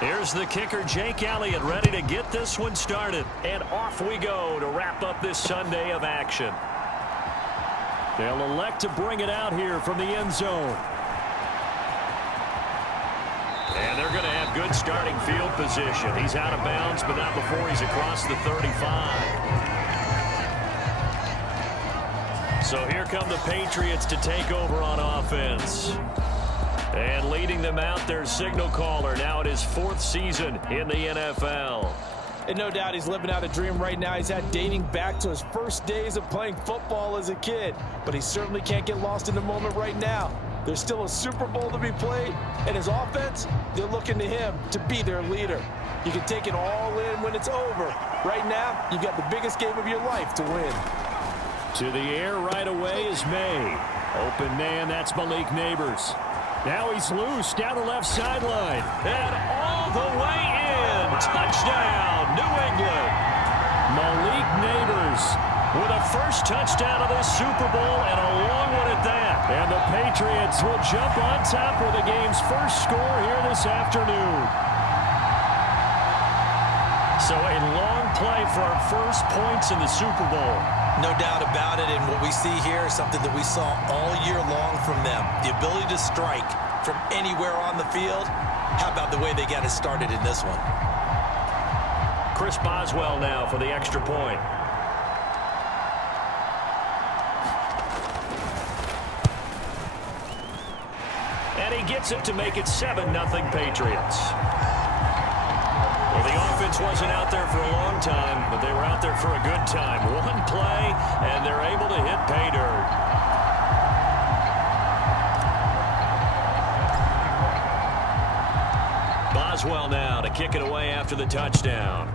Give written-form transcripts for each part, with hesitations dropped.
Here's the kicker, Jake Elliott, ready to get this one started. And off we go to wrap up this Sunday of action. They'll elect to bring it out here from the end zone. And they're going to have good starting field position. He's out of bounds, but not before he's across the 35. So here come the Patriots to take over on offense. And leading them out, their signal caller, now in his 4th season in the NFL. And no doubt he's living out a dream right now. He's had dating back to his first days of playing football as a kid. But he certainly can't get lost in the moment right now. There's still a Super Bowl to be played, and his offense, they're looking to him to be their leader. You can take it all in when it's over. Right now, you've got the biggest game of your life to win. To the air right away is May. Open man, that's Malik Neighbors. Now he's loose down the left sideline. And all the way in. Touchdown, New England. Malik Neighbors with a first touchdown of this Super Bowl and a long one at that. And the Patriots will jump on top of the game's first score here this afternoon. So a long play for our first points in the Super Bowl. No doubt about it, and what we see here is something that we saw all year long from them. The ability to strike from anywhere on the field. How about the way they got it started in this one? Chris Boswell now for the extra point. And he gets it to make it 7-0 Patriots. Well, the offense wasn't out there for a long time, but they were out there for a good time. One play, and they're able to hit pay dirt. Boswell now to kick it away after the touchdown.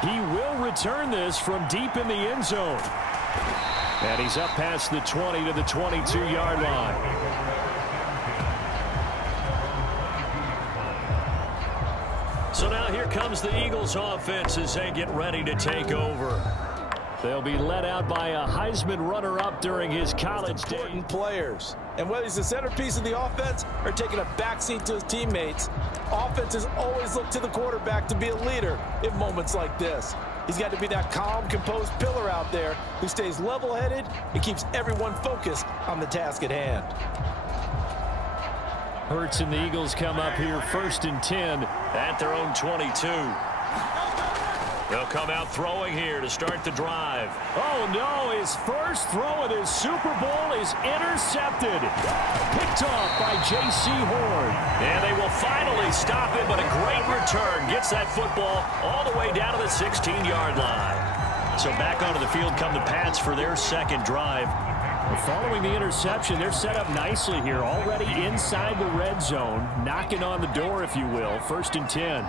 He will return this from deep in the end zone. And he's up past the 20 to the 22-yard line. So now here comes the Eagles offense as they get ready to take over. They'll be led out by a Heisman runner-up during his college days. Important players. And whether he's the centerpiece of the offense or taking a backseat to his teammates, offenses always look to the quarterback to be a leader in moments like this. He's got to be that calm, composed pillar out there who stays level-headed and keeps everyone focused on the task at hand. Hurts and the Eagles come up here 1st and 10 at their own 22. They'll come out throwing here to start the drive. Oh, no, his first throw of his Super Bowl is intercepted. Picked off by J.C. Horn. And they will finally stop it, but a great return. Gets that football all the way down to the 16-yard line. So back onto the field come the Pats for their second drive. Following the interception, they're set up nicely here, already inside the red zone, knocking on the door, if you will, 1st and 10.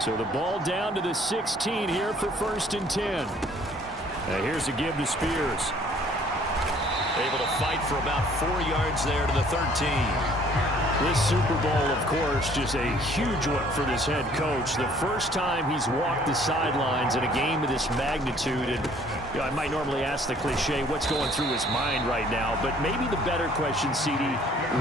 So the ball down to the 16 here for 1st and 10. Now here's a give to Spears. Able to fight for about 4 yards there to the 13. This Super Bowl, of course, just a huge one for this head coach. The first time he's walked the sidelines in a game of this magnitude. And you know, I might normally ask the cliche, what's going through his mind right now? But maybe the better question, CD,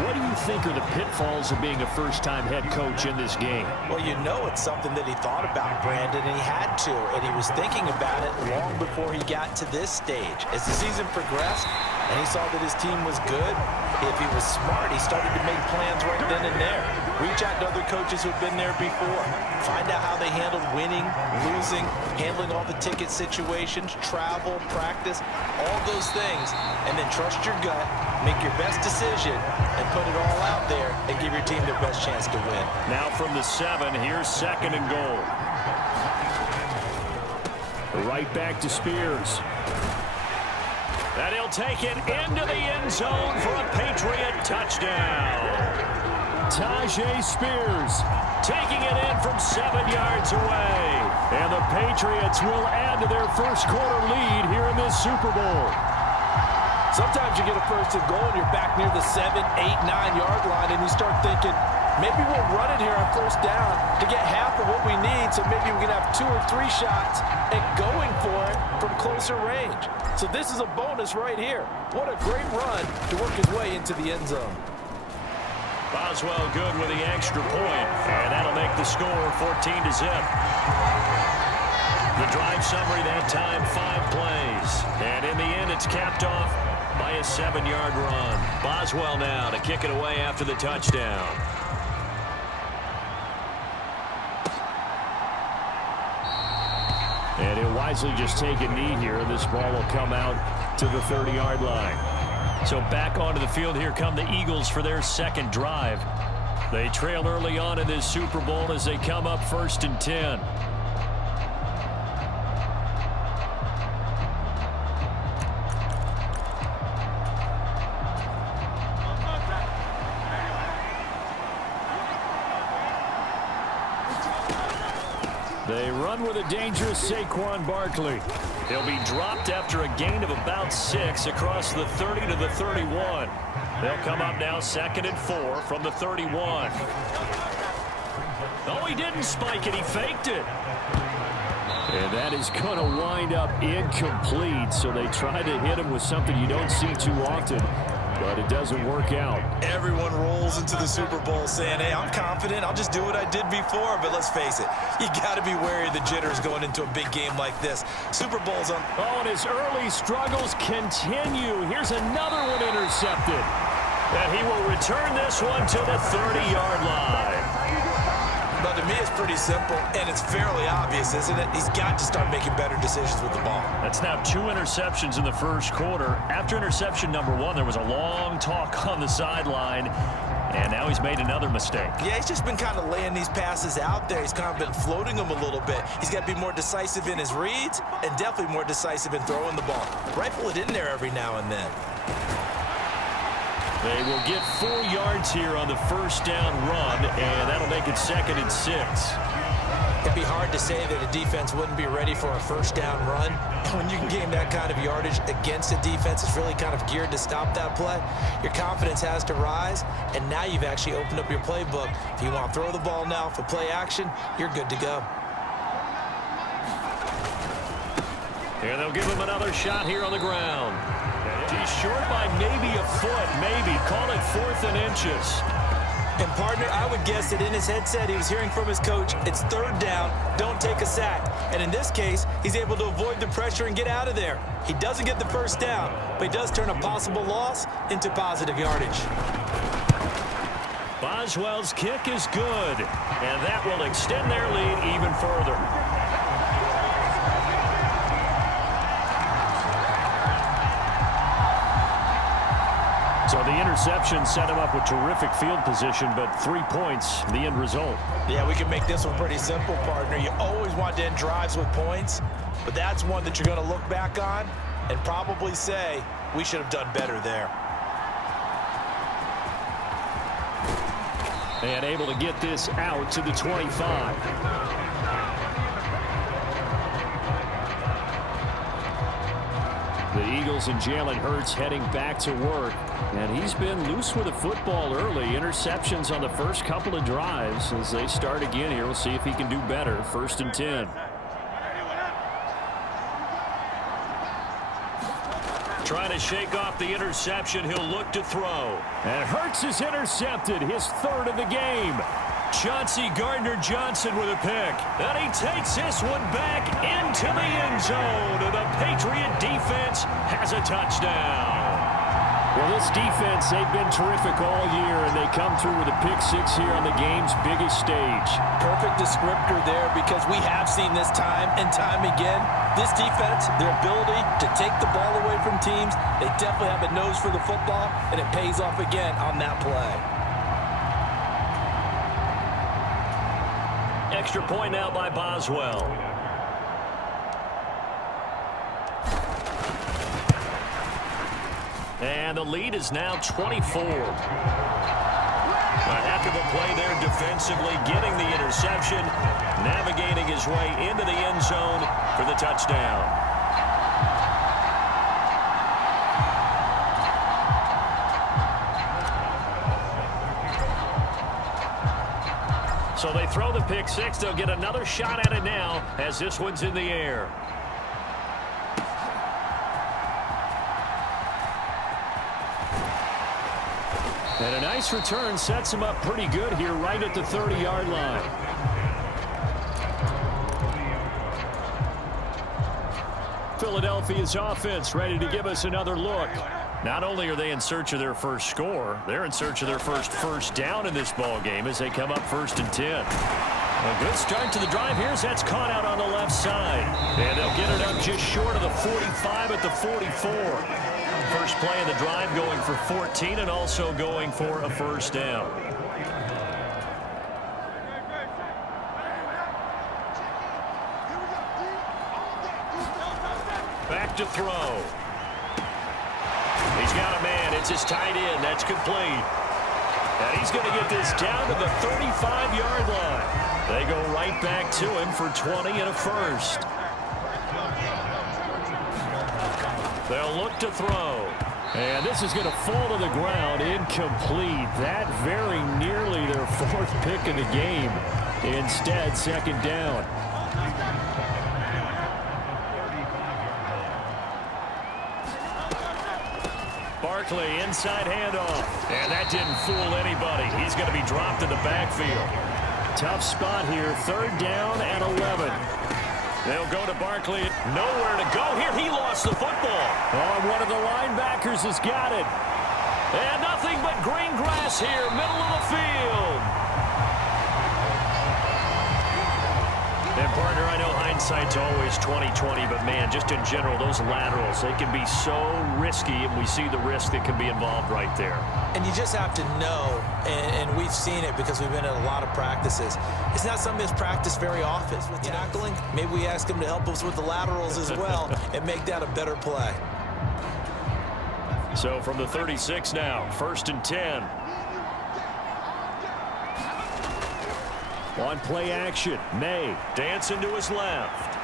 what do you think are the pitfalls of being a first-time head coach in this game? Well, you know it's something that he thought about, Brandon, and he had to. And he was thinking about it long before he got to this stage. As the season progressed, and he saw that his team was good, if he was smart, he started to make plans right then and there. Reach out to other coaches who've been there before. Find out how they handled winning, losing, handling all the ticket situations, travel, practice, all those things. And then trust your gut, make your best decision, and put it all out there and give your team their best chance to win. Now from the 7, here's 2nd and goal. Right back to Spears. And he'll take it into the end zone for a Patriot touchdown. Tajay Spears taking it in from 7 yards away. And the Patriots will add to their first quarter lead here in this Super Bowl. Sometimes you get a 1st and goal and you're back near the 7, 8, 9-yard line and you start thinking, maybe we'll run it here on 1st down to get half of what we need, so maybe we can have 2 or 3 shots at going for it from closer range. So this is a bonus right here. What a great run to work his way into the end zone. Boswell good with the extra point, and that'll make the score 14-0. The drive summary that time, 5 plays. And in the end, it's capped off by a 7-yard run. Boswell now to kick it away after the touchdown. And he'll wisely just take a knee here. This ball will come out to the 30-yard line. So back onto the field, here come the Eagles for their second drive. They trail early on in this Super Bowl as they come up 1st and 10. They run with a dangerous Saquon Barkley. He'll be dropped after a gain of about 6 across the 30 to the 31. They'll come up now 2nd and 4 from the 31. Oh, he didn't spike it. He faked it. And that is going to wind up incomplete. So they try to hit him with something you don't see too often, but it doesn't work out. Everyone rolls into the Super Bowl saying, hey, I'm confident. I'll just do what I did before. But let's face it, you got to be wary of the jitters going into a big game like this. Super Bowl's on. Oh, and his early struggles continue. Here's another one intercepted. And he will return this one to the 30-yard line. But to me, it's pretty simple, and it's fairly obvious, isn't it? He's got to start making better decisions with the ball. That's now 2 interceptions in the first quarter. After interception number 1, there was a long talk on the sideline, and now he's made another mistake. Yeah, he's just been kind of laying these passes out there. He's kind of been floating them a little bit. He's got to be more decisive in his reads and definitely more decisive in throwing the ball. Rifle it in there every now and then. They will get 4 yards here on the first down run, and that'll make it 2nd and 6. It'd be hard to say that a defense wouldn't be ready for a first down run. When you can gain that kind of yardage against a defense that's really kind of geared to stop that play, your confidence has to rise, and now you've actually opened up your playbook. If you want to throw the ball now for play action, you're good to go. And they'll give him another shot here on the ground. He's short by maybe a foot, maybe. Call it 4th and inches. And, partner, I would guess that in his headset he was hearing from his coach, it's 3rd down, don't take a sack. And in this case, he's able to avoid the pressure and get out of there. He doesn't get the first down, but he does turn a possible loss into positive yardage. Boswell's kick is good, and that will extend their lead even further. So the interception set him up with terrific field position, but 3 points, the end result. Yeah, we can make this one pretty simple, partner. You always want to end drives with points, but that's one that you're going to look back on and probably say, we should have done better there. And able to get this out to the 25. The Eagles and Jalen Hurts heading back to work. And he's been loose with the football early. Interceptions on the first couple of drives. As they start again here, we'll see if he can do better. 1st and 10. Trying to shake off the interception. He'll look to throw. And Hurts is intercepted. His 3rd of the game. Chauncey Gardner-Johnson with a pick. And he takes this one back into the end zone. And the Patriot defense has a touchdown. Well, this defense, they've been terrific all year, and they come through with a pick-6 here on the game's biggest stage. Perfect descriptor there, because we have seen this time and time again. This defense, their ability to take the ball away from teams, they definitely have a nose for the football, and it pays off again on that play. Extra point now by Boswell. And the lead is now 24. A heck of a play there defensively, getting the interception, navigating his way into the end zone for the touchdown. So they throw the pick-6. They'll get another shot at it now as this one's in the air. And a nice return sets him up pretty good here right at the 30-yard line. Philadelphia's offense ready to give us another look. Not only are they in search of their first score, they're in search of their first down in this ball game as they come up 1st and 10. A good start to the drive here as that's caught out on the left side. And they'll get it up just short of the 45 at the 44. First play of the drive going for 14 and also going for a first down. Back to throw. He's got a man. It's his tight end. That's complete. And he's going to get this down to the 35-yard line. They go right back to him for 20 and a first. They'll look to throw. And this is going to fall to the ground incomplete. That very nearly their 4th pick of the game. Instead, 2nd down. Barkley, inside handoff. And that didn't fool anybody. He's going to be dropped in the backfield. Tough spot here. 3rd down and 11. They'll go to Barkley. Nowhere to go here. He lost the football. Oh, one of the linebackers has got it. And nothing but green grass here, middle of the field. And, partner, I know hindsight's always 20/20, but, man, just in general, those laterals, they can be so risky, and we see the risk that can be involved right there. And you just have to know, and we've seen it because we've been at a lot of practices. It's not something that's practiced very often. With tackling, maybe we ask him to help us with the laterals as well and make that a better play. So from the 36 now, 1st and 10. On play action, May dancing to his left.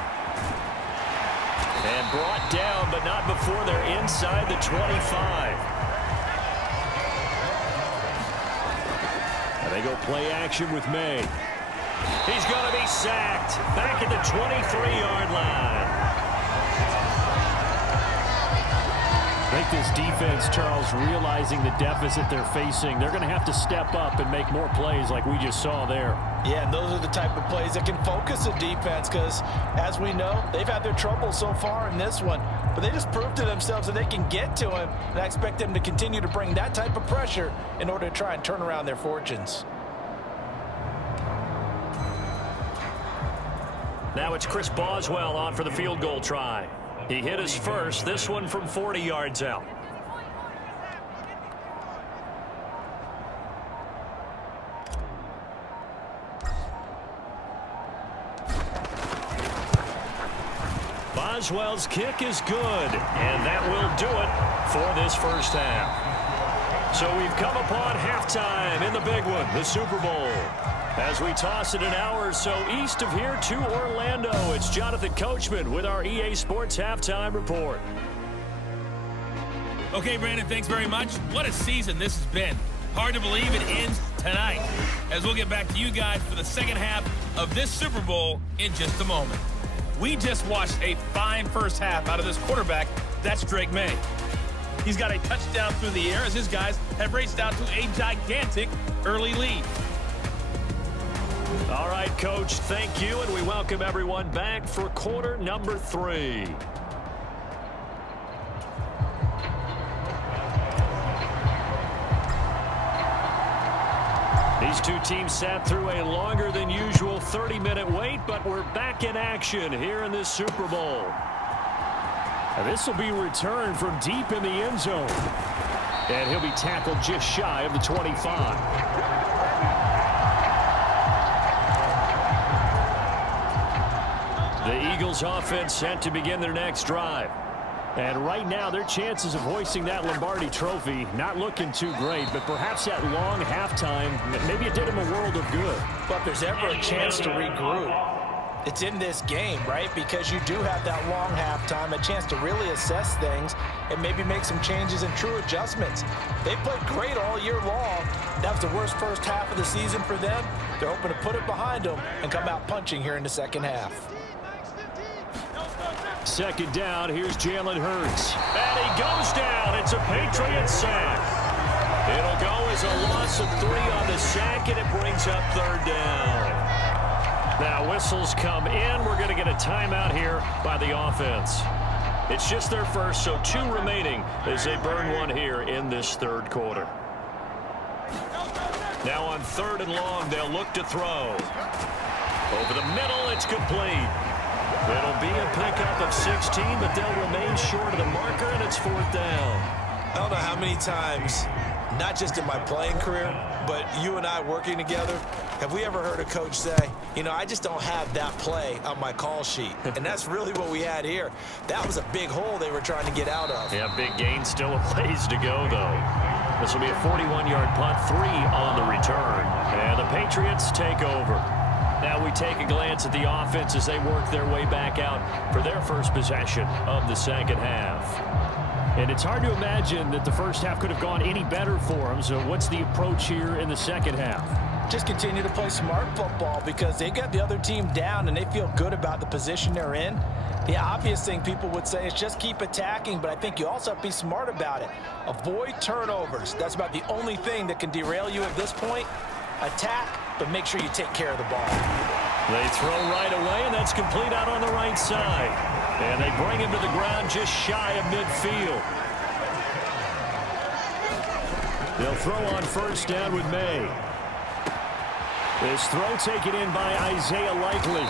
And brought down, but not before they're inside the 25. And they go play action with May. He's going to be sacked back at the 23-yard line. I think this defense, Charles, realizing the deficit they're facing, they're going to have to step up and make more plays like we just saw there. Yeah, and those are the type of plays that can focus the defense because, as we know, they've had their trouble so far in this one. But they just proved to themselves that they can get to him, and I expect them to continue to bring that type of pressure in order to try and turn around their fortunes. Now it's Chris Boswell on for the field goal try. He hit his first, this one from 40 yards out. Boswell's kick is good, and that will do it for this first half. So we've come upon halftime in the big one, the Super Bowl. As we toss it an hour or so east of here to Orlando, it's Jonathan Coachman with our EA Sports Halftime Report. Okay, Brandon, thanks very much. What a season this has been. Hard to believe it ends tonight, as we'll get back to you guys for the second half of this Super Bowl in just a moment. We just watched a fine first half out of this quarterback. That's Drake May. He's got a touchdown through the air as his guys have raced out to a gigantic early lead. All right, Coach, thank you, and we welcome everyone back for quarter number 3. These two teams sat through a longer than usual 30-minute wait, but we're back in action here in this Super Bowl. And this will be returned from deep in the end zone. And he'll be tackled just shy of the 25. The Eagles offense set to begin their next drive. And right now, their chances of hoisting that Lombardi trophy not looking too great, but perhaps that long halftime, maybe it did them a world of good. But if there's ever a chance to regroup, it's in this game, right? Because you do have that long halftime, a chance to really assess things and maybe make some changes and true adjustments. They played great all year long. That was the worst first half of the season for them. They're hoping to put it behind them and come out punching here in the second half. Second down, here's Jalen Hurts. And he goes down. It's a Patriots sack. It'll go as a loss of 3 on the sack, and it brings up 3rd down. Now whistles come in. We're going to get a timeout here by the offense. It's just their first, so 2 remaining as they burn 1 here in this 3rd quarter. Now on 3rd and long, they'll look to throw. Over the middle, it's complete. It'll be a pickup of 16, but they'll remain short of the marker, and it's 4th down. I don't know how many times, not just in my playing career, but you and I working together, have we ever heard a coach say, you know, I just don't have that play on my call sheet. And that's really what we had here. That was a big hole they were trying to get out of. Yeah, big gain, still a ways to go, though. This will be a 41-yard punt, 3 on the return. And the Patriots take over. Now we take a glance at the offense as they work their way back out for their first possession of the second half. And it's hard to imagine that the first half could have gone any better for them. So what's the approach here in the second half? Just continue to play smart football because they got the other team down and they feel good about the position they're in. The obvious thing people would say is just keep attacking, but I think you also have to be smart about it. Avoid turnovers. That's about the only thing that can derail you at this point. Attack, but make sure you take care of the ball. They throw right away, and that's complete out on the right side. And they bring him to the ground just shy of midfield. They'll throw on 1st down with May. This throw taken in by Isaiah Likely.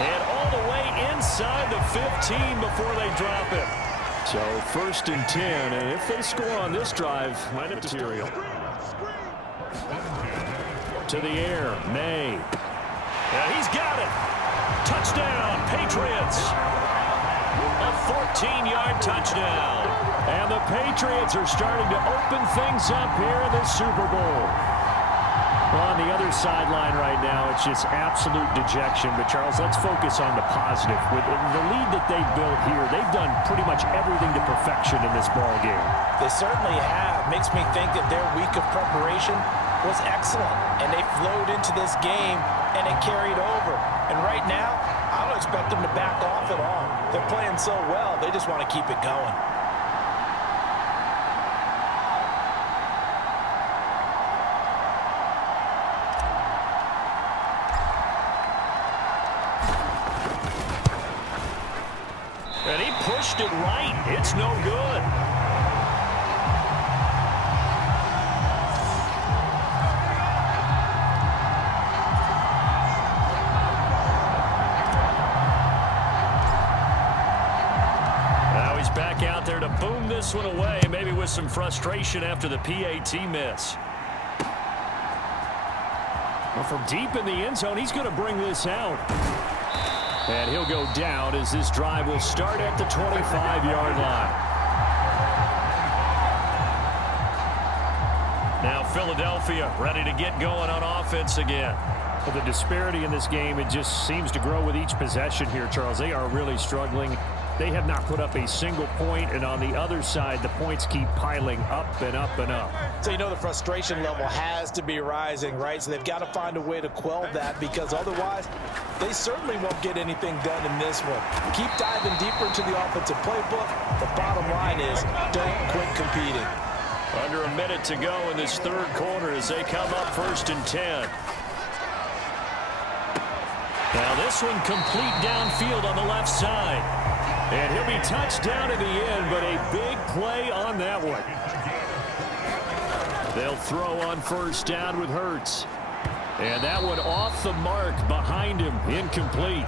And all the way inside the 15 before they drop it. So 1st and 10, and if they score on this drive, might have material. To the air, May. And he's got it. Touchdown, Patriots. A 14-yard touchdown. And the Patriots are starting to open things up here in the Super Bowl. Well, on the other sideline right now, it's just absolute dejection. But, Charles, let's focus on the positive. With the lead that they've built here, they've done pretty much everything to perfection in this ball game. They certainly have. Makes me think that their week of preparation was excellent. And they flowed into this game, and it carried over. And right now, I don't expect them to back off at all. They're playing so well, they just want to keep it going. And he pushed it right. It's no good. Now he's back out there to boom this one away, maybe with some frustration after the PAT miss. Well, from deep in the end zone, he's going to bring this out. And he'll go down as this drive will start at the 25-yard line. Now Philadelphia ready to get going on offense again. Well, the disparity in this game, it just seems to grow with each possession here, Charles. They are really struggling. They have not put up a single point, and on the other side, the points keep piling up and up and up. So you know the frustration level has to be rising, right? So they've got to find a way to quell that because otherwise they certainly won't get anything done in this one. Keep diving deeper into the offensive playbook. The bottom line is don't quit competing. Under a minute to go in this 3rd quarter as they come up 1st and 10. Now this one complete downfield on the left side. And he'll be touched down in the end, but a big play on that one. They'll throw on 1st down with Hurts. And that one off the mark behind him, incomplete.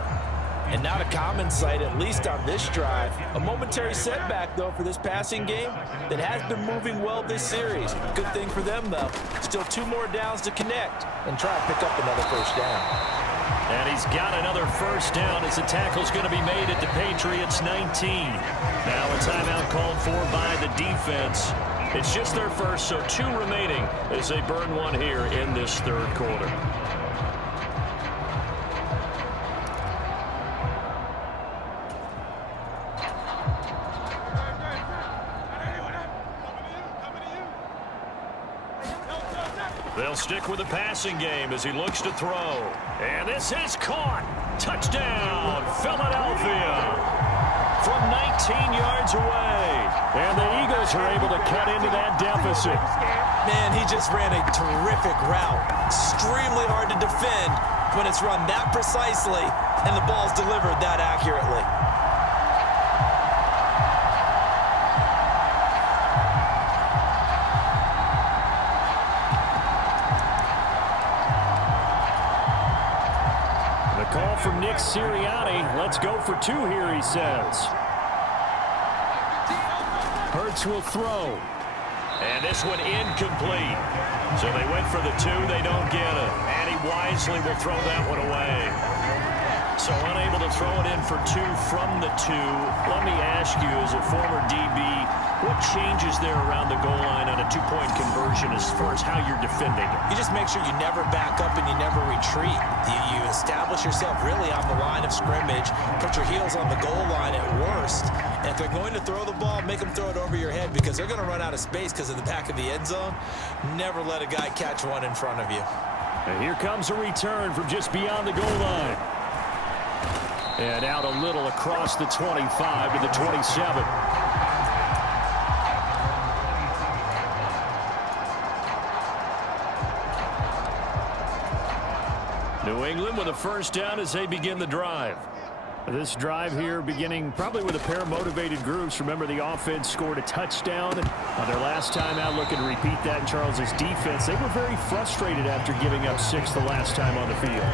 And not a common sight, at least on this drive. A momentary setback, though, for this passing game that has been moving well this series. Good thing for them, though. Still 2 more downs to connect and try to pick up another 1st down. And he's got another 1st down as the tackle's going to be made at the Patriots 19. Now a timeout called for by the defense. It's just their first, so 2 remaining as they burn 1 here in this 3rd quarter. They'll stick with the passing game as he looks to throw. And this is caught. Touchdown, Philadelphia. From 19 yards away. And the Eagles Eagles are able to cut into that deficit. Man, he just ran a terrific route. Extremely hard to defend when it's run that precisely and the ball's delivered that accurately. The call from Nick Sirianni. Let's go for 2 here, he says. Hurts will throw. And this one incomplete. So they went for the 2. They don't get it. And he wisely will throw that one away. So unable to throw it in for 2 from the 2. Let me ask you, as a former DB, what changes there around the goal line on a 2-point conversion as far as how you're defending it? You just make sure you never back up and you never retreat. You establish yourself really on the line of scrimmage, put your heels on the goal line at worst. And if they're going to throw the ball, make them throw it over your head because they're going to run out of space because of the back of the end zone. Never let a guy catch one in front of you. And here comes a return from just beyond the goal line. And out a little across the 25 to the 27. New England with a first down as they begin the drive. This drive here beginning probably with a pair of motivated groups. Remember, the offense scored a touchdown on their last time out, looking to repeat that in Charles's defense. They were very frustrated after giving up 6 the last time on the field.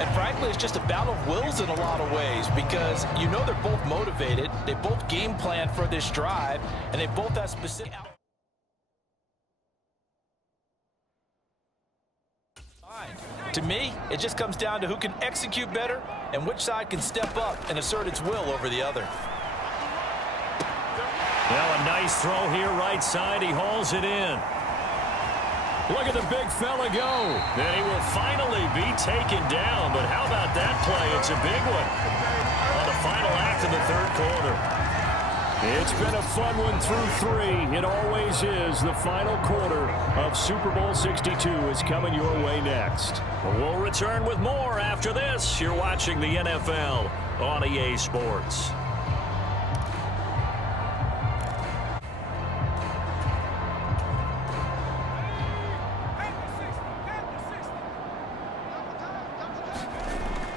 And frankly, it's just a battle of wills in a lot of ways because you know they're both motivated. They both game plan for this drive, and they both have specific... To me, it just comes down to who can execute better and which side can step up and assert its will over the other. Well, a nice throw here right side. He hauls it in. Look at the big fella go. And he will finally be taken down. But how about that play? It's a big one on the final act of the 3rd quarter. It's been a fun one through 3. It always is. The final quarter of Super Bowl 62 is coming your way next. We'll return with more after this. You're watching the NFL on EA Sports.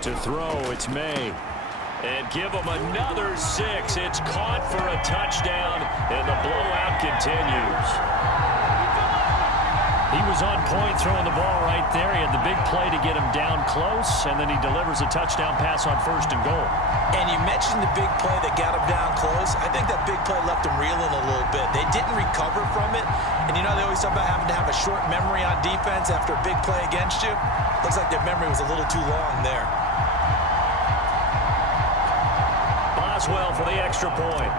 To throw, it's May. And give him another 6. It's caught for a touchdown, and the blowout continues. He was on point throwing the ball right there. He had the big play to get him down close, and then he delivers a touchdown pass on 1st and goal. And you mentioned the big play that got him down close. I think that big play left him reeling a little bit. They didn't recover from it. And you know they always talk about having to have a short memory on defense after a big play against you. Looks like their memory was a little too long there. Well for the extra point.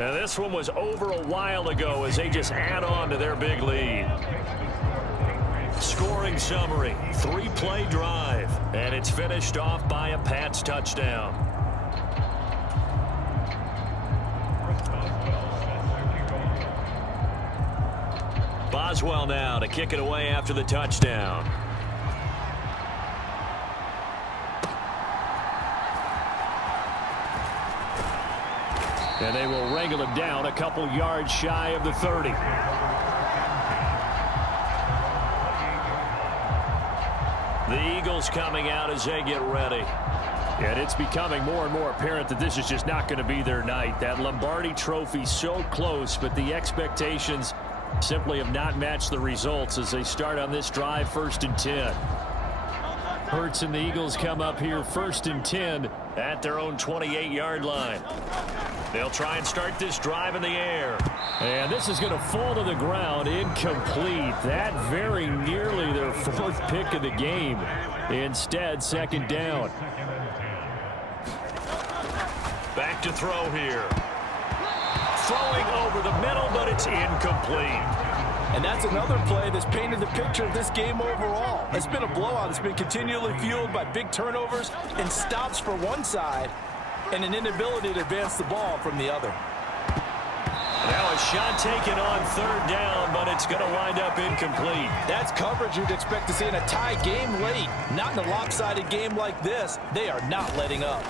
And this one was over a while ago as they just add on to their big lead. Scoring summary, 3-play drive, and it's finished off by a Pats touchdown. Boswell now to kick it away after the touchdown. And they will wrangle it down a couple yards shy of the 30. The Eagles coming out as they get ready. And it's becoming more and more apparent that this is just not going to be their night. That Lombardi trophy so close, but the expectations simply have not matched the results as they start on this drive 1st and 10. Hurts and the Eagles come up here 1st and 10 at their own 28-yard line. They'll try and start this drive in the air. And this is going to fall to the ground, incomplete. That very nearly their 4th pick of the game. Instead, 2nd down. Back to throw here. Throwing over the middle, but it's incomplete. And that's another play that's painted the picture of this game overall. It's been a blowout. It's been continually fueled by big turnovers and stops for one side and an inability to advance the ball from the other. Now a shot taken on 3rd down, but it's going to wind up incomplete. That's coverage you'd expect to see in a tie game late. Not in a lopsided game like this. They are not letting up.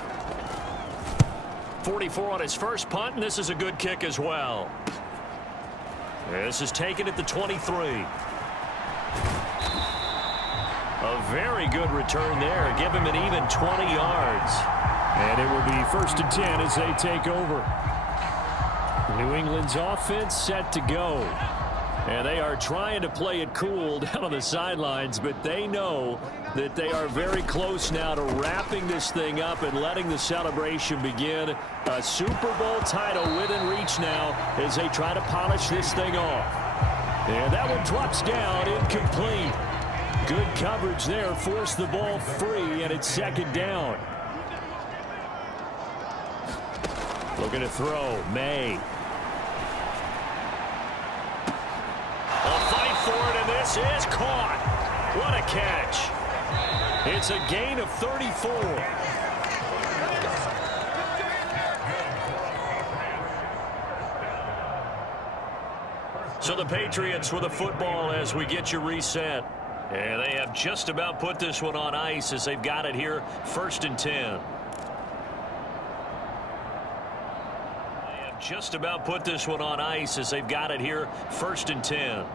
44 on his first punt, and this is a good kick as well. This is taken at the 23. A very good return there. Give him an even 20 yards. And it will be 1st and 10 as they take over. New England's offense set to go. And they are trying to play it cool down on the sidelines, but they know that they are very close now to wrapping this thing up and letting the celebration begin. A Super Bowl title within reach now as they try to polish this thing off. And that one drops down, incomplete. Good coverage there, forced the ball free, and it's 2nd down. Looking to throw, May. A fight for it, and this is caught. What a catch. It's a gain of 34. So the Patriots with the football as we get you reset. And they have just about put this one on ice as they've got it here, 1st and 10. They have just about put this one on ice as they've got it here, 1st and 10.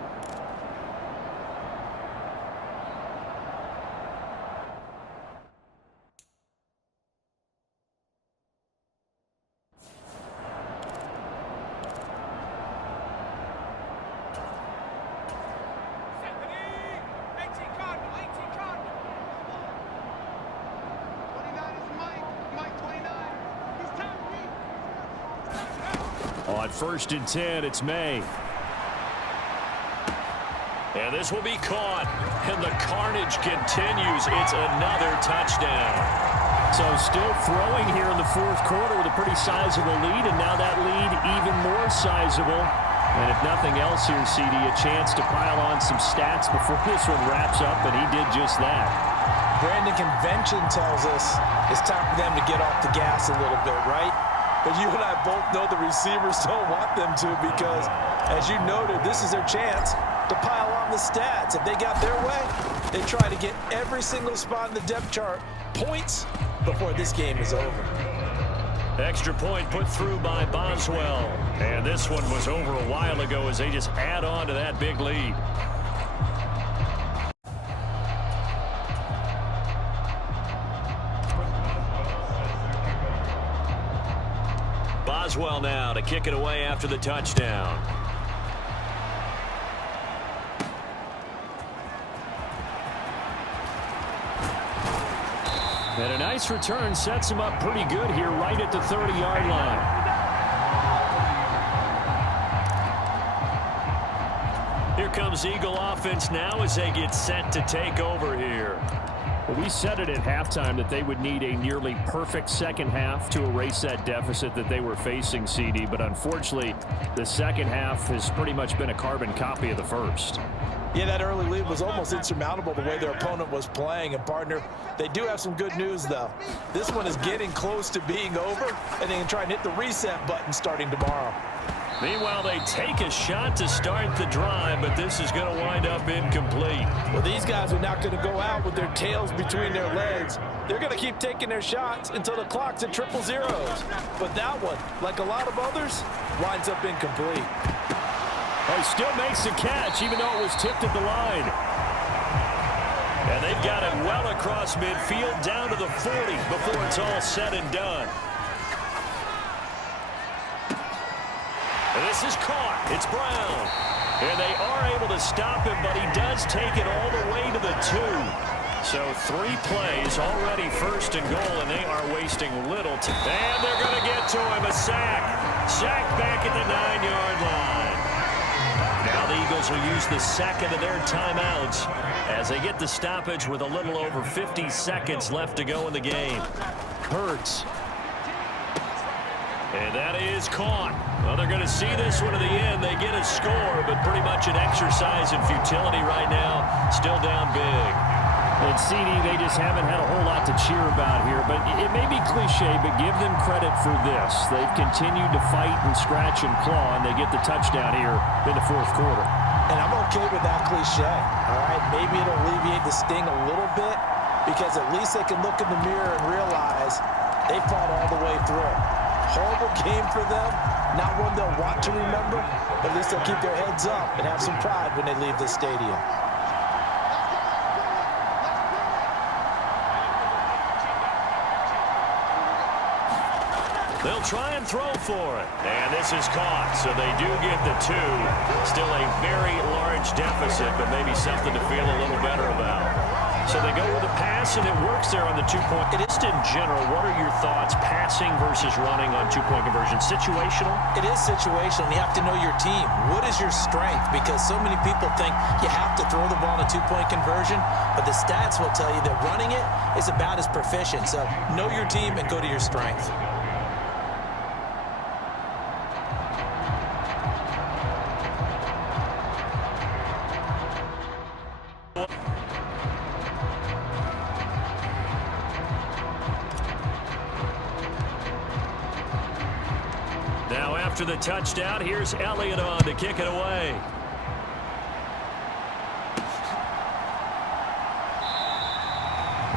On 1st and 10, it's May. And this will be caught. And the carnage continues. It's another touchdown. So still throwing here in the 4th quarter with a pretty sizable lead, and now that lead even more sizable. And if nothing else here, CD, a chance to pile on some stats before this one wraps up, and he did just that. Brandon, convention tells us it's time for them to get off the gas a little bit, right? But you and I both know the receivers don't want them to because, as you noted, this is their chance to pile on the stats. If they got their way, they try to get every single spot in the depth chart points before this game is over. Extra point put through by Boswell. And this one was over a while ago as they just add on to that big lead. Boswell now to kick it away after the touchdown. And a nice return sets him up pretty good here right at the 30-yard line. Here comes Eagle offense now as they get set to take over here. Well, we said it at halftime that they would need a nearly perfect second half to erase that deficit that they were facing, CD. But unfortunately, the second half has pretty much been a carbon copy of the first. Yeah, that early lead was almost insurmountable the way their opponent was playing. And, partner, they do have some good news, though. This one is getting close to being over, and they can try and hit the reset button starting tomorrow. Meanwhile, they take a shot to start the drive, but this is going to wind up incomplete. Well, these guys are not going to go out with their tails between their legs. They're going to keep taking their shots until the clock's at triple zeros. But that one, like a lot of others, winds up incomplete. He still makes the catch, even though it was tipped at the line. And they've got it well across midfield down to the 40 before it's all said and done. And this is caught. It's Brown. And they are able to stop him, but he does take it all the way to the 2. So 3 plays already 1st and goal, and they are wasting little time. And they're going to get to him. A sack. Sack back at the 9-yard line. Now the Eagles will use the second of their timeouts as they get the stoppage with a little over 50 seconds left to go in the game. Hurts. And that is caught. Well, they're going to see this one to the end. They get a score, but pretty much an exercise in futility right now. Still down big. And CD, they just haven't had a whole lot to cheer about here, but it may be cliche, but give them credit for this. They've continued to fight and scratch and claw, and they get the touchdown here in the 4th quarter. And I'm okay with that cliche, all right? Maybe it'll alleviate the sting a little bit because at least they can look in the mirror and realize they fought all the way through. Horrible game for them. Not one they'll want to remember. But at least they'll keep their heads up and have some pride when they leave the stadium. They'll try and throw for it. And this is caught, so they do get the 2. Still a very large deficit, but maybe something to feel a little better about. So they go with a pass, and it works there on the 2-point. Just in general, what are your thoughts, passing versus running on 2-point conversion? Situational? It is situational. You have to know your team. What is your strength? Because so many people think you have to throw the ball in a 2-point conversion, but the stats will tell you that running it is about as proficient. So know your team and go to your strength. Now after the touchdown, here's Elliott on to kick it away.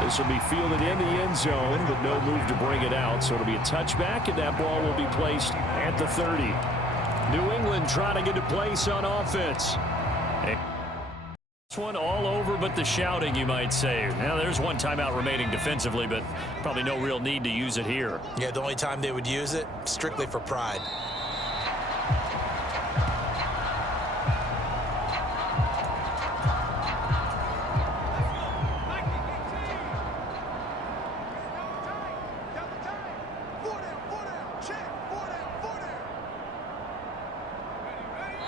This will be fielded in the end zone, but no move to bring it out. So it'll be a touchback, and that ball will be placed at the 30. New England trying to get a place on offense. This one all over but the shouting, you might say. Now there's one timeout remaining defensively, but probably no real need to use it here. Yeah, the only time they would use it, strictly for pride.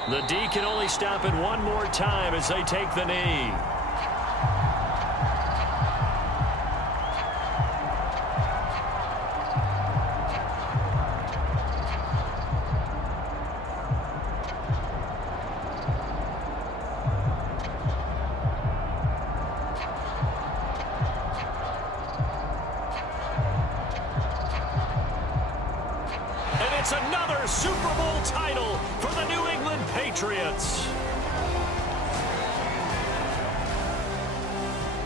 The D can only stop it one more time as they take the knee. And it's another Super Bowl title for the New England Patriots.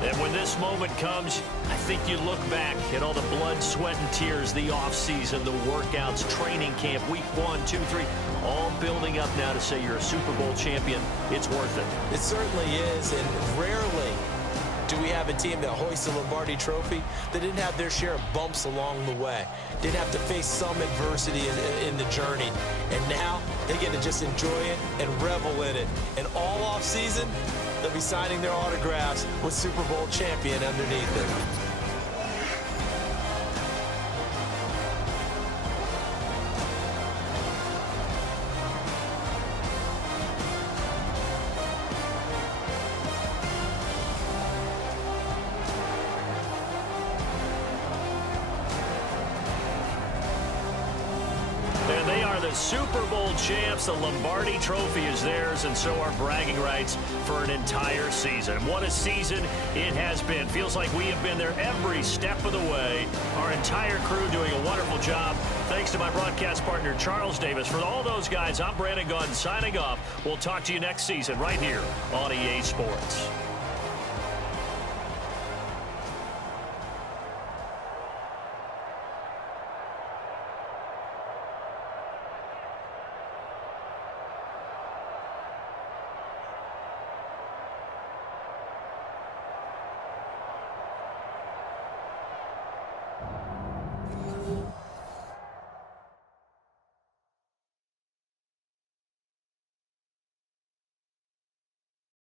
And when this moment comes, I think you look back at all the blood, sweat, and tears, the offseason, the workouts, training camp, week 1, 2, 3, all building up now to say you're a Super Bowl champion. It's worth it. It certainly is, and rarely do we have a team that hoists the Lombardi Trophy that didn't have their share of bumps along the way, didn't have to face some adversity in the journey, and now they get to just enjoy it and revel in it. And all off season, they'll be signing their autographs with Super Bowl champion underneath it. And they are the Super Bowl champs. The Lombardi Trophy is theirs, and so are bragging rights for an entire season. What a season it has been. Feels like we have been there every step of the way. Our entire crew doing a wonderful job. Thanks to my broadcast partner, Charles Davis. For all those guys, I'm Brandon Gaudin signing off. We'll talk to you next season right here on EA Sports.